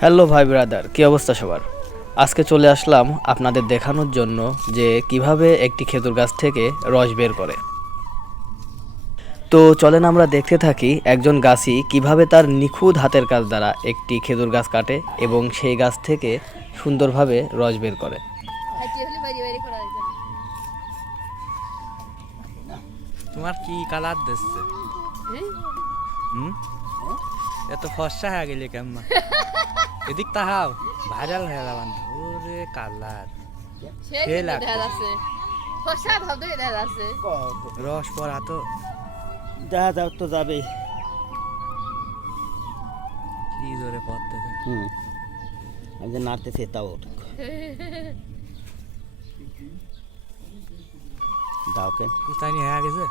Hello ভাই brother, কী অবস্থা সবার? আজকে চলে আসলাম আপনাদের দেখানোর জন্য যে কিভাবে একটি খেজুর গাছ থেকে রস বের করে। তো চলেন আমরা দেখতে থাকি একজন গাছই কিভাবে তার নিখুঁত হাতের কাজ দ্বারা একটি খেজুর গাছ কাটে এবং সেই গাছ থেকে সুন্দরভাবে রস বের করে। তোমার কি কালার দিচ্ছে? হুম, এত ফর্সা হয়ে গেলে কেমন? এদিক তাহাও ভাইরাল হয়ে গেলাম। ওরে কালার সে লাগছে। রস পড়া তো দেখা যাও তো যাবে। কি জোরে পড়তেছে। আমি যে নাড়তেছে তাও দাও কেন পুস্তানি হয়ে গেছে।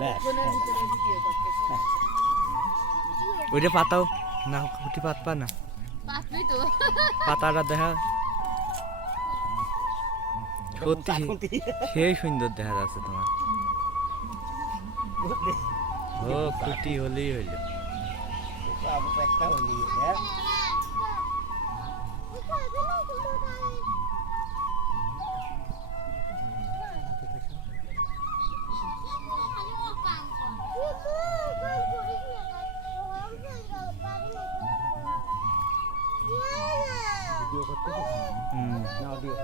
ব্যাস ওইটা পাতাও না, খুঁটি পাতবা না, পাতাটা দেখা সত্যি সেই সুন্দর দেখা যাচ্ছে তোমার। ও খুঁটি হলেই হইল। একটা হলি হ্যাঁ ভিডিও করতে হুম। না অডিও